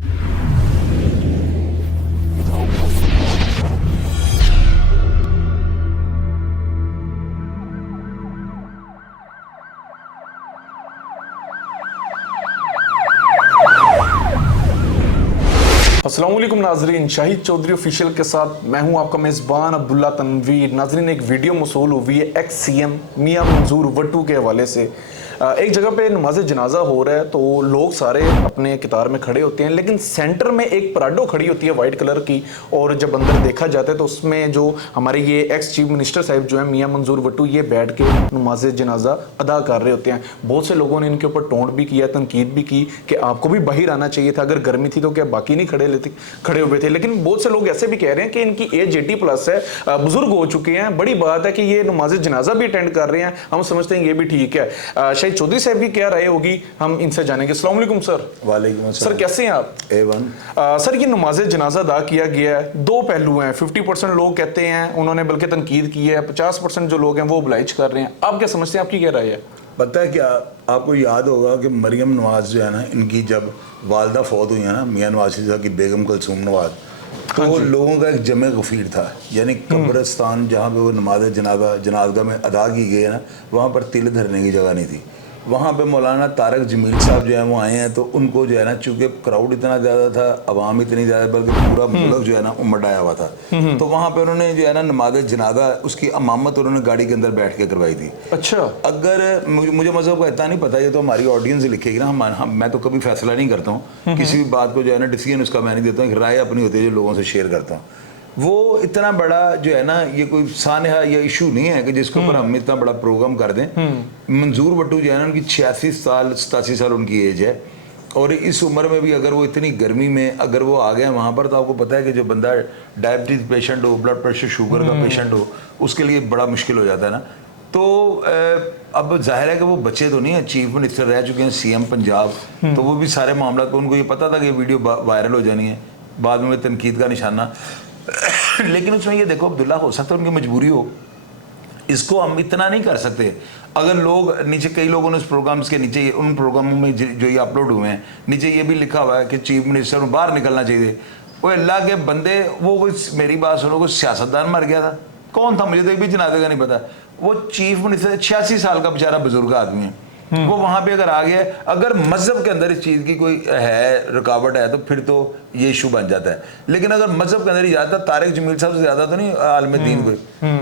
अस्सलाम वालेकुम नाजरीन, शाहिद चौधरी ऑफिशियल के साथ मैं हूं आपका मेज़बान अब्दुल्ला तनवीर। नाजरीन, एक वीडियो मौसूल हुई है एक्स CM मियां मंजूर वट्टू के हवाले से। एक जगह पे नमाज जनाजा हो रहा है तो लोग सारे अपने कतार में खड़े होते हैं, लेकिन सेंटर में एक पराडो खड़ी होती है वाइट कलर की, और जब अंदर देखा जाता है तो उसमें जो हमारे ये एक्स चीफ मिनिस्टर साहब जो है मियां मंजूर वट्टू, ये बैठ के नमाज जनाजा अदा कर रहे होते हैं। बहुत से लोगों ने इनके ऊपर टोंट भी किया, तनकीद भी की कि आपको भी बाहर आना चाहिए था, अगर गर्मी थी तो क्या बाकी नहीं खड़े हुए थे। लेकिन बहुत से लोग ऐसे भी कह रहे हैं कि इनकी एज 80+ है, बुजुर्ग हो चुके हैं, बड़ी बात है कि ये नमाज जनाजा भी अटेंड कर रहे हैं, हम समझते हैं ये भी ठीक है। शाहिद चौधरी साहब की क्या राय होगी, हम इनसे जानेंगे। अस्सलाम वालेकुम सर। वालेकुम अस्सलाम। सर कैसे हैं आप? A1। सर, ये नमाज जनाजा अदा किया गया है, दो पहलू हैं। 50% लोग कहते हैं, उन्होंने बल्कि तनकीद की है, 50% जो लोग हैं वो ओबलाइज कर रहे हैं। आप क्या समझते हैं, आपकी क्या राय है? पता है क्या, आपको याद होगा कि मरियम नवाज जो है ना, इनकी जब वालदा फौत हुई है ना, मियां नवाज शरीफ की बेगम कुलसूम नवाज, तो वो लोगों का एक जमे गफीर था, यानी कब्रिस्तान जहाँ पे वो नमाज जनाजा में अदा की गई है ना, वहाँ पर तिल धरने की जगह नहीं थी। वहाँ पे मौलाना तारक जमील साहब जो है वो आए हैं, तो उनको जो है ना, चूँकि क्राउड इतना ज़्यादा था, आवाम इतनी ज़्यादा, बल्कि पूरा मुल्क जो है ना उमड़ आया हुआ था, तो वहाँ पे उन्होंने जो है ना नमाज जनाजा उसकी इमामत उन्होंने गाड़ी के अंदर बैठ के करवाई थी। अच्छा। अगर मुझे मज़हब का इतना नहीं पता, ये तो हमारी ऑडियंस लिखेगी ना, मैं तो कभी फैसला नहीं करता हूँ किसी भी बात को, जो है ना डिसीजन उसका मैं नहीं देता हूँ, राय अपनी होती है जो लोगों से शेयर करता हूँ। वो इतना बड़ा जो है ना, ये कोई सानहा या इशू नहीं है कि जिसके ऊपर हम इतना बड़ा प्रोग्राम कर दें। मंजूर वट्टू जो है ना, उनकी 86 साल उनकी एज है, और इस उम्र में भी अगर वो इतनी गर्मी में अगर वो आ गए वहाँ पर, तो आपको पता है कि जो बंदा डायबिटीज़ पेशेंट हो, ब्लड प्रेशर शुगर का पेशेंट हो, उसके लिए बड़ा मुश्किल हो जाता है ना। तो अब जाहिर है कि वो बच्चे तो नहीं है, चीफ मिनिस्टर रह चुके हैं, CM पंजाब, तो वो भी सारे मामला को उनको ये पता था कि वीडियो वायरल हो जानी है, बाद में तनकीद का निशाना। लेकिन उसमें ये देखो अब्दुल्ला, हो सकता है उनकी मजबूरी हो, इसको हम इतना नहीं कर सकते। अगर लोग नीचे, कई लोगों ने उस प्रोग्राम्स के नीचे, उन प्रोग्रामों में जो ये अपलोड हुए हैं, नीचे ये भी लिखा हुआ है कि चीफ मिनिस्टर को बाहर निकलना चाहिए। वो अल्लाह के बंदे, वो मेरी बात सुनो, कोई सियासतदान मर गया था, कौन था मुझे तो एक भी जनाजे का नहीं पता। वो चीफ मिनिस्टर 86 साल का बेचारा बुजुर्ग आदमी है, वो वहाँ पे अगर आ गया, अगर मजहब के अंदर इस चीज़ की कोई है रुकावट है तो फिर तो ये इशू बन जाता है। लेकिन अगर मजहब के अंदर ही ज़्यादा, तारिक जमील साहब से ज़्यादा तो नहीं आलम दीन कोई,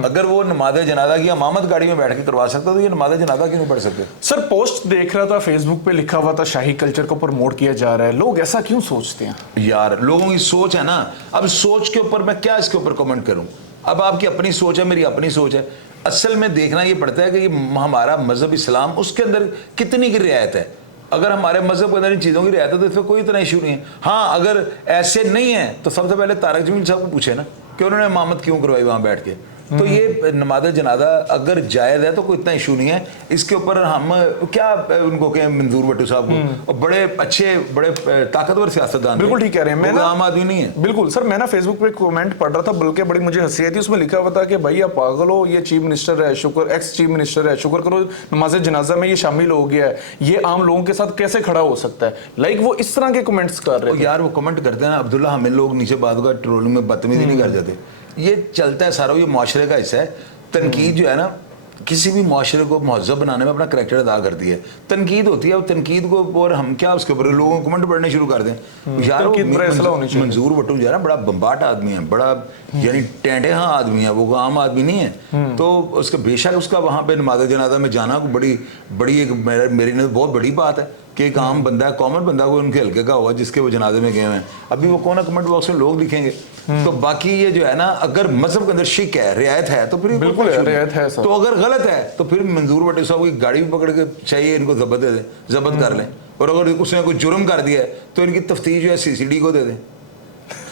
अगर वो नमाज जनाजा की इमामत गाड़ी में बैठ के करवा सकता तो ये नमाज जनाजा क्यों नहीं पढ़ सकते? सर, पोस्ट देख रहा था फेसबुक पे, लिखा हुआ था शाही कल्चर को प्रमोट किया जा रहा है। लोग ऐसा क्यों सोचते हैं यार? लोगों की सोच है ना। अब सोच के ऊपर मैं क्या इसके ऊपर कमेंट करूँ? अब आपकी अपनी सोच है, मेरी अपनी सोच है। असल में देखना ये पड़ता है कि ये हमारा मजहब इस्लाम, उसके अंदर कितनी की रियायत है। अगर हमारे मजहब के अंदर इन चीज़ों की रियायत है तो इसमें कोई इतना इशू नहीं है। हाँ, अगर ऐसे नहीं है तो सबसे पहले तारक जमील साहब को पूछे ना कि उन्होंने इमामत क्यों करवाई वहाँ बैठ के। तो ये नमाज जनाजा अगर जायज़ है तो कोई इतना इशू नहीं है। इसके ऊपर हम क्या उनको कहें, मंजूर वट्टू साहब को, और बड़े अच्छे, बड़े ताकतवर सियासतदान, बिल्कुल ठीक कह रहे हैं। मैं आम आदमी नहीं है। बिल्कुल सर, मैं ना फेसबुक पे कमेंट पढ़ रहा था, बल्कि बड़ी मुझे हंसी आई थी। उसमें लिखा हुआ था कि भाई आप पागल हो, ये चीफ मिनिस्टर है, शुक्र, एक्स चीफ मिनिस्टर है, शुक्र करो नमाज जनाजा में ये शामिल हो गया है, ये आम लोगों के साथ कैसे खड़ा हो सकता है। लाइक वो इस तरह के कमेंट्स कर रहे हैं। यार वो कमेंट करते हैं ना अब्दुल्ला, हमें लोग नीचे बात का ट्रोलिंग में बदतमीजी नहीं कर जाते। ये चलता है सारा, ये मुआशरे का हिस्सा है। तनकीद जो है ना, किसी भी मुआशरे को महज़ब बनाने में अपना करैक्टर अदा करती है। तनकीद होती है, अब तनकीद को और हम क्या उसके ऊपर लोगों को कमेंट पढ़ने शुरू कर दें। यार मंजूर वट्टू जो है ना, बड़ा बम्बाट आदमी है, बड़ा यानी टेंटे हाँ आदमी है, वो आम आदमी नहीं है। तो उसका बेशक उसका वहाँ पे नमाज जनाजा में जाना बड़ी एक मेरी ने बहुत बड़ी बात है कि एक आम बंदा है, कॉमन बंदा को उनके हल्के का हुआ जिसके वो जनाजे में गए हुए हैं। अभी वो कौन कमेंट बॉक्स में लोग लिखेंगे। तो बाकी ये जो है ना, अगर मजहब के अंदर शिक है, रियायत है, तो फिर बिल्कुल रियायत है। तो अगर गलत है तो फिर मंजूर वट्टू साहब की गाड़ी भी पकड़ के चाहिए इनको जब्त दे दें, जब्त कर लें। और अगर उसने कोई जुर्म कर दिया है तो इनकी तफ्तीश जो है CCD को दे दें।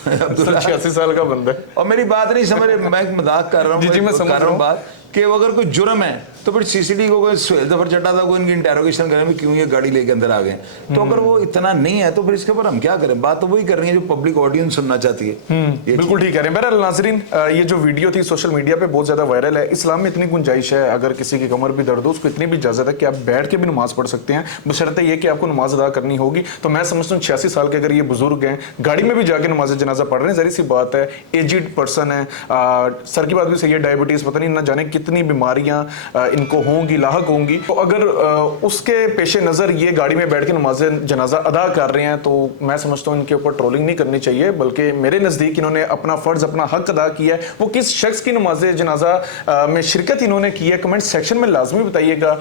86 साल का बंदा है। और मेरी बात नहीं समझ रहे, मैं मजाक कर रहा हूँ, मैं कर रहा हूँ बात कि अगर कोई जुर्म है तो फिर सीसीडी को कोई सुहेल जफर चड्ढा था, कोई इनकी इंटेरोगेशन करें भी क्यों ये गाड़ी लेके अंदर आ गए। तो अगर वो इतना नहीं है तो फिर इसके ऊपर हम क्या करें? बात तो वही कर रही है जो पब्लिक ऑडियंस सुनना चाहती है। ये बिल्कुल ठीक कह रहे हैं। बहरहाल नाजरीन, ये जो वीडियो थी सोशल मीडिया पे बहुत ज्यादा वायरल है। इस्लाम में इतनी गुंजाइश है, अगर किसी की कमर भी दर्द हो उसको इतनी भी इजाजत है कि आप बैठ के भी नमाज पढ़ सकते हैं, बशर्ते ये कि आपको नमाज अदा करनी होगी। तो मैं समझता हूँ 86 साल के अगर ये बुजुर्ग हैं, गाड़ी में भी जाके नमाज जनाजा पढ़ रहे हैं, जरी सी बात है, एजिड पर्सन है, सर की बात भी सही है, डायबिटीज, पता नहीं ना जाने कितनी बीमारियां इनको होंगी, लाहक होंगी। तो अगर उसके पेशे नज़र ये गाड़ी में बैठ के नमाज जनाजा अदा कर रहे हैं तो मैं समझता हूँ इनके ऊपर ट्रोलिंग नहीं करनी चाहिए, बल्कि मेरे नज़दीक इन्होंने अपना फ़र्ज़, अपना हक अदा किया है। वो किस शख्स की नमाज जनाजा में शिरकत इन्होंने की है, कमेंट सेक्शन में लाजमी बताइएगा,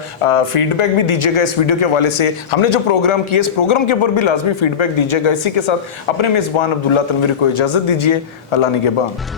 फीडबैक भी दीजिएगा इस वीडियो के हवाले से। हमने जो प्रोग्राम किया इस प्रोग्राम के ऊपर भी लाजमी फीडबैक दीजिएगा। इसी के साथ अपने मेज़बान अब्दुल्ला तनवीर को इजाज़त दीजिए। अल्लाह निगहबान।